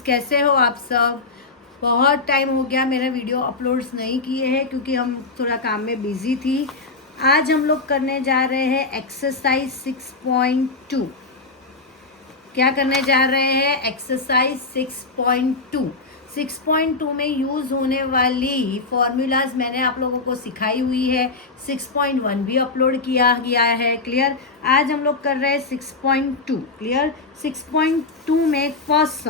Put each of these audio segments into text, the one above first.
Friends, कैसे हो आप सब। बहुत टाइम हो गया मेरा वीडियो अपलोड्स नहीं किए हैं क्योंकि हम थोड़ा काम में बिजी थी। आज हम लोग करने जा रहे हैं एक्सरसाइज 6.2। क्या करने जा रहे हैं? एक्सरसाइज 6.2। 6.2 में यूज़ होने वाली फॉर्मूलाज मैंने आप लोगों को सिखाई हुई है। 6.1 भी अपलोड किया गया है। क्लियर। आज हम लोग कर रहे हैं 6.2। क्लियर। 6.2 में फर्स्ट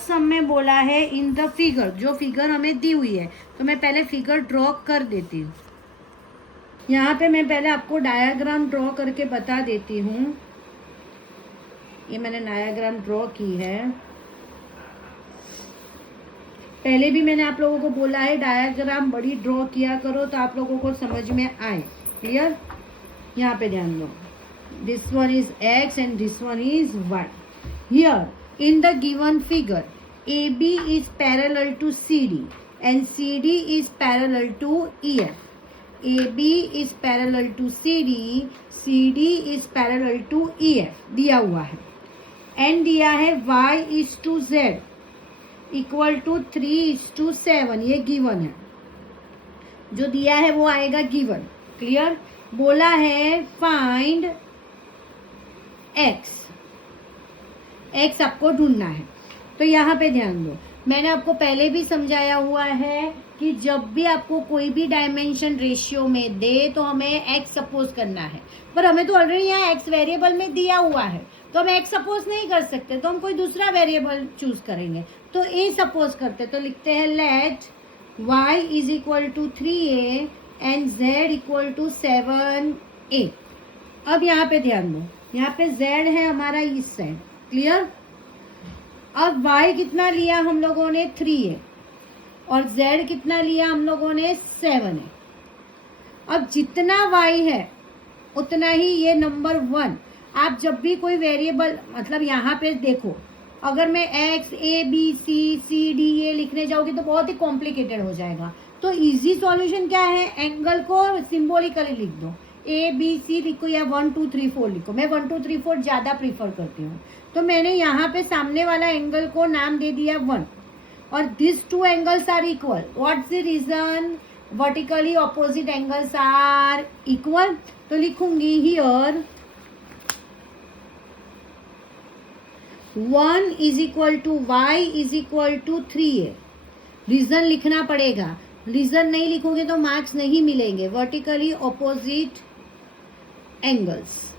सम में बोला है इन द फिगर, जो फिगर हमें दी हुई है तो मैं पहले फिगर ड्रॉ कर देती हूँ। यहाँ पे मैं पहले आपको डायग्राम ड्रॉ करके बता देती हूँ। ये मैंने डायग्राम ड्रॉ की है। पहले भी मैंने आप लोगों को बोला है डायग्राम बड़ी ड्रॉ किया करो तो आप लोगों को समझ में आए। क्लियर। यहाँ पे ध्यान दो। This one is x and this one is y। Here in the given figure AB is parallel to CD and CD is parallel to EF. AB is parallel to CD, CD is parallel to EF दिया हुआ है। And दिया है y is to z equal to 3:7। ये given है, जो दिया है वो आएगा गिवन। क्लियर। बोला है फाइंड x, x आपको ढूंढना है। तो यहाँ पे ध्यान दो, मैंने आपको पहले भी समझाया हुआ है कि जब भी आपको कोई भी डायमेंशन रेशियो में दे तो हमें x सपोज करना है, पर हमें तो ऑलरेडी यहाँ x वेरिएबल में दिया हुआ है तो हम x सपोज नहीं कर सकते, तो हम कोई दूसरा वेरिएबल चूज करेंगे। तो a सपोज करते तो लिखते हैं let y is equal to 3a and z equal to 7a। अब यहाँ पे ध्यान दो, यहाँ पे z है हमारा इस साइड। क्लियर। अब y कितना लिया हम लोगों ने? 3a और z कितना लिया हम लोगों ने? 7a। अब जितना y है उतना ही ये नंबर 1। आप जब भी कोई वेरिएबल, मतलब यहाँ पे देखो, अगर मैं x a b c c d ये लिखने जाऊँगी तो बहुत ही कॉम्प्लिकेटेड हो जाएगा। तो इजी सॉल्यूशन क्या है? एंगल को सिंबॉलिकली लिख दो। a b c लिखो या 1 2 3 4 लिखो। मैं 1 2 3 4 ज़्यादा प्रीफर करती हूँ, तो मैंने यहाँ पे सामने वाला एंगल को नाम दे दिया 1। और this two angles are equal. What's the reason? Vertically opposite angles are equal. तो लिखूंगी here 1 is equal to y is equal to 3a। Reason लिखना पड़ेगा, रीजन नहीं लिखोगे तो मार्क्स नहीं मिलेंगे। Vertically opposite angles.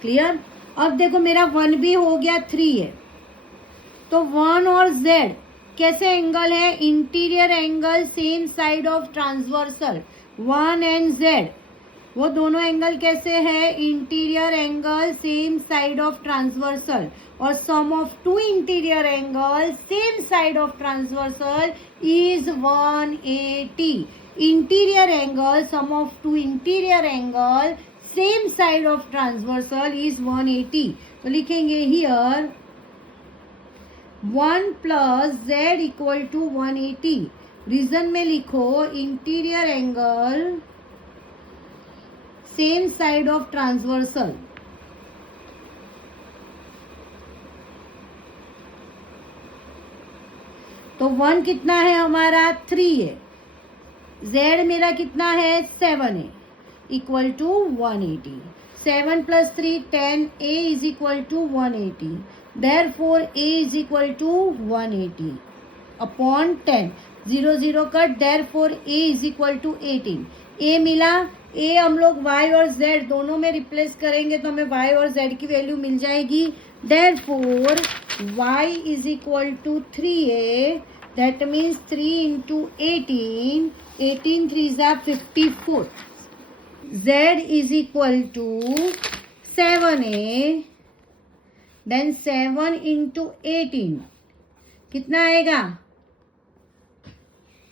क्लियर। अब देखो मेरा 1 भी हो गया, 3 है, तो 1 और z कैसे एंगल है? Interior angle same side of transversal. 1 and z वो दोनों एंगल कैसे है? Interior angle same side of transversal. और sum of two interior angle same side of transversal is 180। Interior angle sum of two interior angle same side of transversal is 180। तो लिखेंगे here 1 plus z equal to 180। Reason में लिखो interior angle same side of transversal. तो 1 कितना है हमारा? 3 है। z मेरा कितना है? 7 है, equal to 180। 7 plus 3 10, a is equal to 180। Therefore a is equal to 180 upon 10। 0 0 cut. Therefore a is equal to 18। a मिला। a हम लोग y और z दोनों में रिप्लेस करेंगे तो हमें y और z की वैल्यू मिल जाएगी। Therefore y is equal to 3a। That means 3 into 18, 18 3 जा 54। z is equal to 7a, then 7 into 18 कितना आएगा?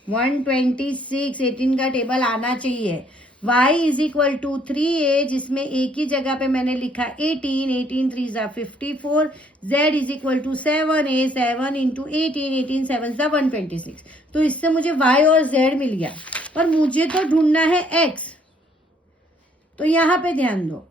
126। 18 का टेबल आना चाहिए। y is equal to 3a, जिसमें एक ही जगह पे मैंने लिखा 18, 18 3 जा 54। z is equal to 7a, 7 into 18, 18 7 जा 126। तो इससे मुझे y और z मिल गया, पर मुझे तो ढूंढना है x। तो यहाँ पे ध्यान दो,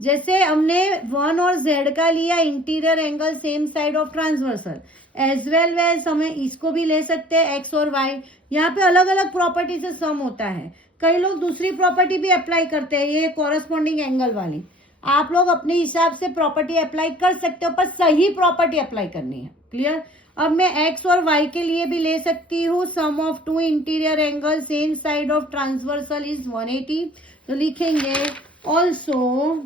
जैसे हमने 1 और z का लिया interior angle same side of transversal, as well as हमें इसको भी ले सकते हैं x और y। यहाँ पे अलग अलग प्रॉपर्टी से सम होता है। कई लोग दूसरी प्रॉपर्टी भी अप्लाई करते हैं, ये कॉरस्पॉन्डिंग एंगल वाली। आप लोग अपने हिसाब से प्रॉपर्टी अप्लाई कर सकते हो, पर सही प्रॉपर्टी अप्लाई करनी है। क्लियर? अब मैं x और y के लिए भी ले सकती हूँ, sum of two interior angle same side of transversal is 180। तो लिखेंगे also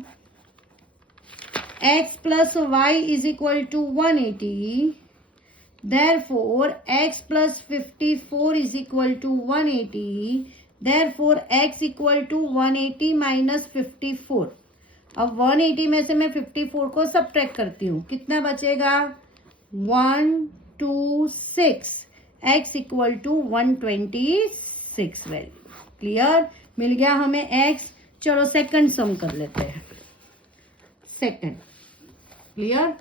x plus y is equal to 180, therefore x plus 54 is equal to 180, therefore x equal to 180 minus 54। अब 180 में से मैं 54 को सब्ट्रैक्ट करती हूँ, कितना बचेगा? 126, x equal to 126 value. Clear? मिल गया हमें x। चलो सेकंड सम कर लेते हैं। Second, clear?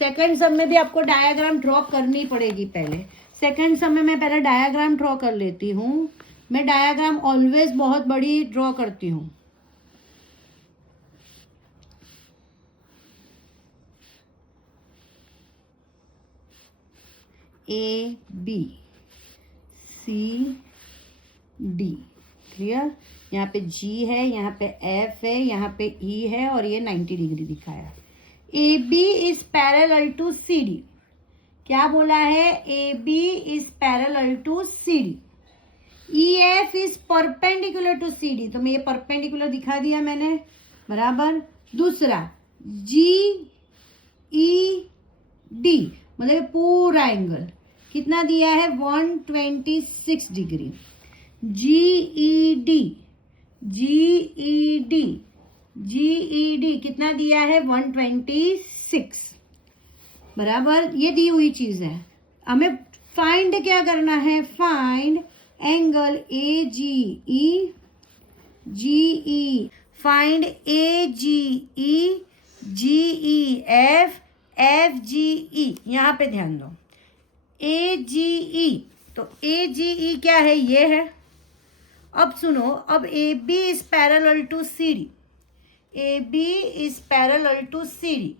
सेकंड सम में भी आपको डायग्राम ड्रॉ करनी पड़ेगी पहले। सेकंड सम में मैं पहले डायग्राम ड्रॉ कर लेती हूँ। मैं डायग्राम ऑलवेज बहुत बड़ी ड्रॉ करती हूँ। A B C D। Clear? यहाँ पे G है, यहाँ पे F है, यहाँ पे E है और ये 90 डिग्री दिखाया। AB is parallel to CD। क्या बोला है? AB is parallel to CD। EF is perpendicular to CD। तो मैं ये परपेंडिकुलर दिखा दिया मैंने, बराबर। दूसरा GED मतलब पूरा एंगल कितना दिया है? 126 डिग्री। GED कितना दिया है? 126, बराबर। ये दी हुई चीज है, हमें फाइंड क्या करना है? Find angle AGE, find AGE, GEF, FGE। यहाँ पे ध्यान दो, AGE। तो AGE क्या है? ये है। अब सुनो, अब AB is parallel to CD, AB is parallel to CD।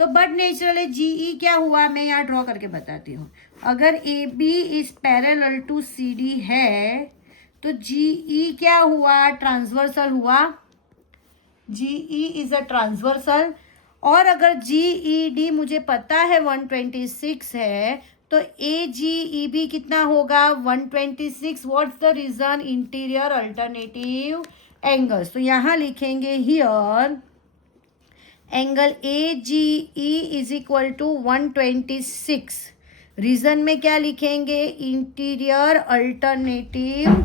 तो बट नेचुरली GE क्या हुआ? मैं यहाँ ड्रॉ करके बताती हूँ। अगर AB is parallel to CD है तो GE क्या हुआ? ट्रांसवर्सल हुआ। GE is a transversal. और अगर GED मुझे पता है 126 है, तो AGE भी कितना होगा? 126। What's the reason? Interior alternative angles. तो यहाँ लिखेंगे here angle AGE is equal to 126। Reason में क्या लिखेंगे? Interior alternative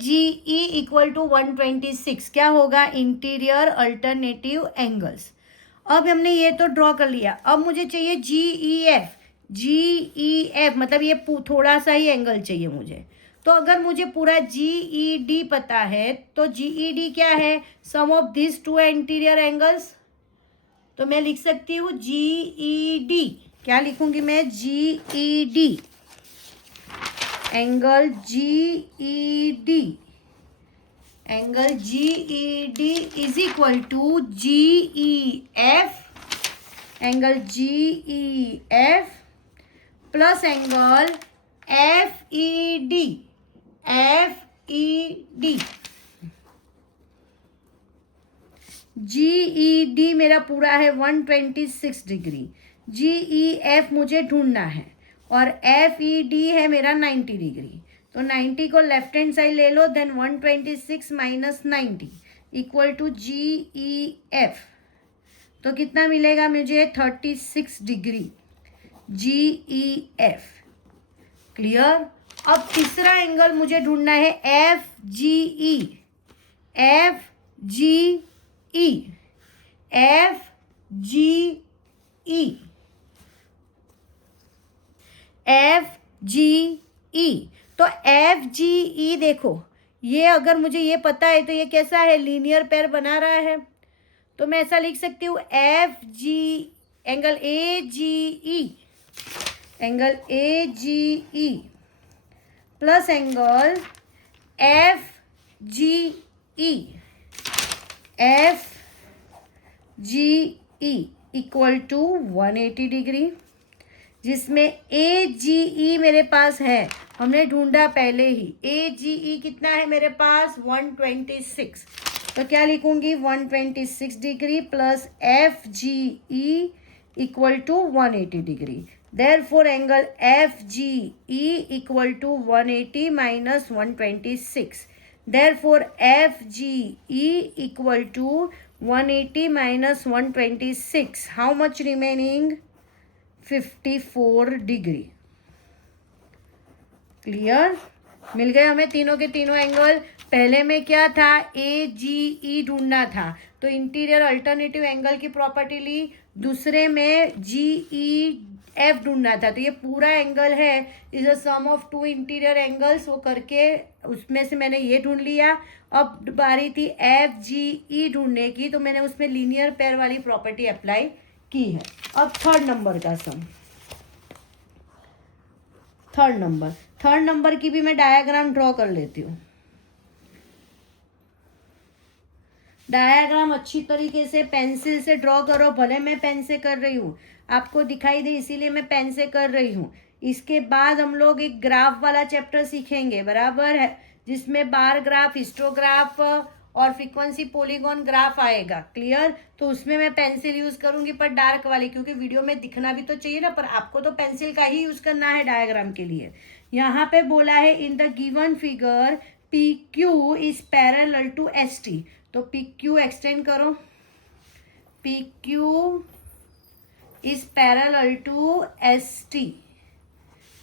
GE equal to 126 क्या होगा? Interior alternative angles. अब हमने ये तो ड्रॉ कर लिया। अब मुझे चाहिए GEF मतलब ये थोड़ा सा ही एंगल चाहिए मुझे। तो अगर मुझे पूरा GED पता है तो GED क्या है? Sum of this two interior angles. तो मैं लिख सकती हूँ GED। क्या लिखूंगी मैं? GED, angle GED is equal to GEF, angle GEF plus angle FED। GED मेरा पूरा है 126 डिग्री। GEF मुझे ढूंढना है और FED है मेरा 90 डिग्री। तो 90 को लेफ्ट हैंड साइड ले लो, then 126 minus 90 equal to GEF। तो कितना मिलेगा मुझे? 36 डिग्री GEF। क्लियर? अब तीसरा एंगल मुझे ढूंढना है FGE। तो FGE देखो, ये अगर मुझे ये पता है तो ये कैसा है? लीनियर पेयर बना रहा है। तो मैं ऐसा लिख सकती हूँ angle AGE plus angle FGE। F G E equal to 180 degree, जिसमें ए जी ई मेरे पास है, हमने ढूंढा पहले ही, ए जी ई कितना है मेरे पास 126, तो क्या लिखूंगी 126 degree plus F G E equal to 180 degree. Therefore angle FGE equal to 180 minus 126. Therefore FGE equal to 180 minus 126. How much remaining? 54 degree. Clear? मिल गए हमें तीनों के तीनों एंगल। पहले में क्या था, ए जी ई ढूंढना था, तो इंटीरियर अल्टरनेटिव एंगल की प्रॉपर्टी ली। दूसरे में जी ई एफ ढूंढना था, तो ये पूरा एंगल है is a sum of two interior angles, वो करके उसमें से मैंने ये ढूंढ लिया। अब बारी थी एफ जी ई ढूंढने की, तो मैंने उसमें लीनियर पेयर वाली प्रॉपर्टी अप्लाई की है। अब थर्ड नंबर का सम, थर्ड नंबर की भी मैं डायग्राम ड्रॉ कर लेती हूँ। डायग्राम अच्छी तरीके से पेंसिल से ड्रॉ करो, भले मैं पेन से कर रही हूँ, आपको दिखाई दे इसीलिए मैं पेन से कर रही हूँ। इसके बाद हम लोग एक ग्राफ वाला चैप्टर सीखेंगे, बराबर है, जिसमें बार ग्राफ, हिस्टोग्राफ और फ्रीक्वेंसी पॉलीगॉन ग्राफ आएगा। क्लियर? तो उसमें मैं पेंसिल यूज करूंगी, पर डार्क वाली, क्योंकि वीडियो में दिखना भी तो चाहिए ना, पर आपको तो पेंसिल का ही यूज करना है डायग्राम के लिए। यहाँ पे बोला है in the given figure P Q is parallel to S T, तो पी क्यू एक्सटेंड करो, P Q is parallel to S T,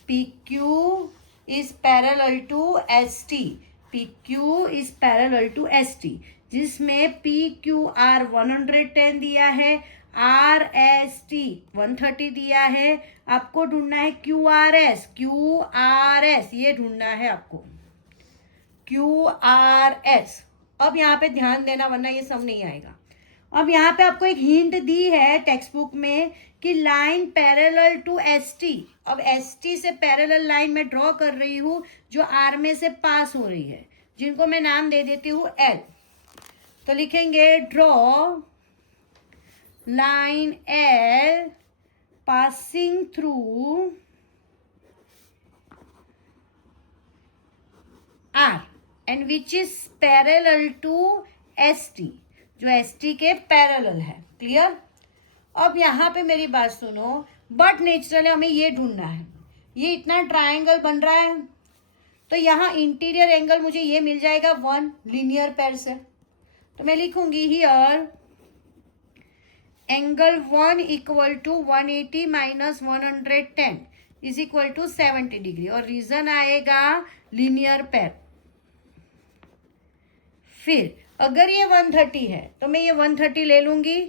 P Q is parallel to S T, P Q is parallel to S T, जिसमें P Q R 110 दिया है, R S T 130 दिया है। आपको ढूंढना है Q R S, Q R S ये ढूंढना है आपको, क्यू आर एस। अब यहाँ पे ध्यान देना वरना ये सब नहीं आएगा। अब यहाँ पे आपको एक हिंट दी है टेक्स्ट बुक में कि line parallel to S T. अब एस टी से पैरेलल लाइन मैं ड्रॉ कर रही हूँ जो आर में से पास हो रही है, जिनको मैं नाम दे देती हूँ एल। तो लिखेंगे draw line L passing through R and which is parallel to S T, जो एस टी के पैरेलल है। क्लियर? अब यहाँ पे मेरी बात सुनो, बट नेचुरली हमें ये ढूंढना है, ये इतना ट्रायंगल बन रहा है, तो यहाँ इंटीरियर एंगल मुझे ये मिल जाएगा 1 लीनियर पेयर से, तो मैं लिखूंगी here angle 1 equal to 180 minus 110 is equal to 70 degree, और रीजन आएगा लीनियर पेयर। फिर अगर ये 130 है तो मैं ये 130 ले लूंगी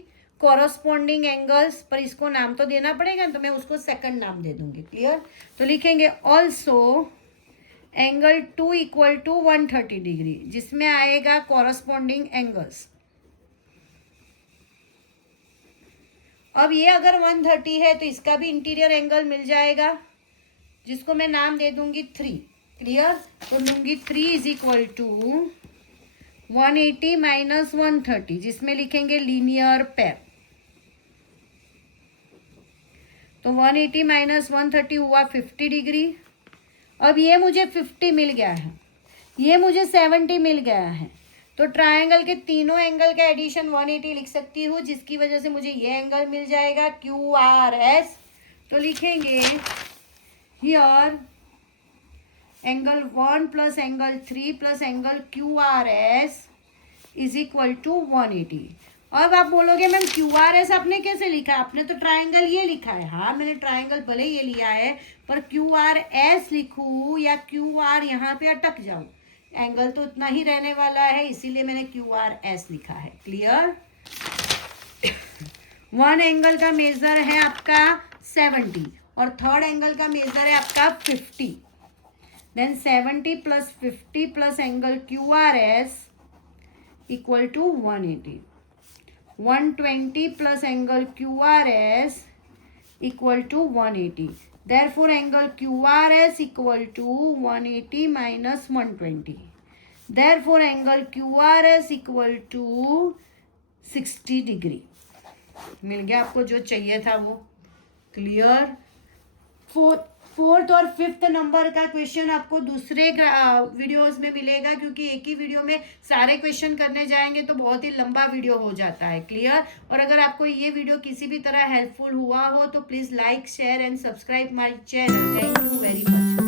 कॉरस्पॉन्डिंग एंगल्स, पर इसको नाम तो देना पड़ेगा, तो मैं उसको सेकंड नाम दे दूंगी। क्लियर? तो लिखेंगे also angle 2 equal to 130 degree, जिसमें आएगा कॉरस्पॉन्डिंग एंगल्स। अब ये अगर 130 है तो इसका भी इंटीरियर एंगल मिल जाएगा, जिसको मैं नाम दे दूंगी 3। क्लियर? तो लूंगी 3 इज इक्वल टू 180 माइनस 130, जिसमें लिखेंगे लीनियर पेयर। तो 180 माइनस 130 हुआ 50 डिग्री। अब ये मुझे 50 मिल गया है, ये मुझे 70 मिल गया है, तो ट्रायंगल के तीनों एंगल का एडिशन 180 लिख सकती हूँ, जिसकी वजह से मुझे ये एंगल मिल जाएगा क्यू आर एस। तो लिखेंगे here angle 1 plus angle 3 plus angle Q R S is equal to 180। अब आप बोलोगे मैम क्यू आर एस आपने कैसे लिखा? आपने तो ट्रायंगल ये लिखा है। हाँ, मैंने ट्रायंगल भले ये लिया है, पर क्यू आर एस लिखूँ या क्यू आर यहाँ पे अटक जाऊँ, एंगल तो उतना ही रहने वाला है, इसीलिए मैंने क्यू आर एस लिखा है। क्लियर? वन एंगल का मेजर है आपका 70 और थर्ड एंगल का मेजर है आपका 50। Then 70 plus 50 plus angle Q R S equal to 180। 120 plus angle QRS equal to 180. Therefore, angle QRS equal to 180 minus 120. Therefore, angle QRS equal to 60 degree. मिल गया आपको जो चाहिए था वो। क्लियर। फोर्थ और फिफ्थ नंबर का क्वेश्चन आपको दूसरे वीडियोस में मिलेगा, क्योंकि एक ही वीडियो में सारे क्वेश्चन करने जाएंगे तो बहुत ही लंबा वीडियो हो जाता है। क्लियर। और अगर आपको ये वीडियो किसी भी तरह हेल्पफुल हुआ हो तो please like, share and subscribe my channel. Thank you very much.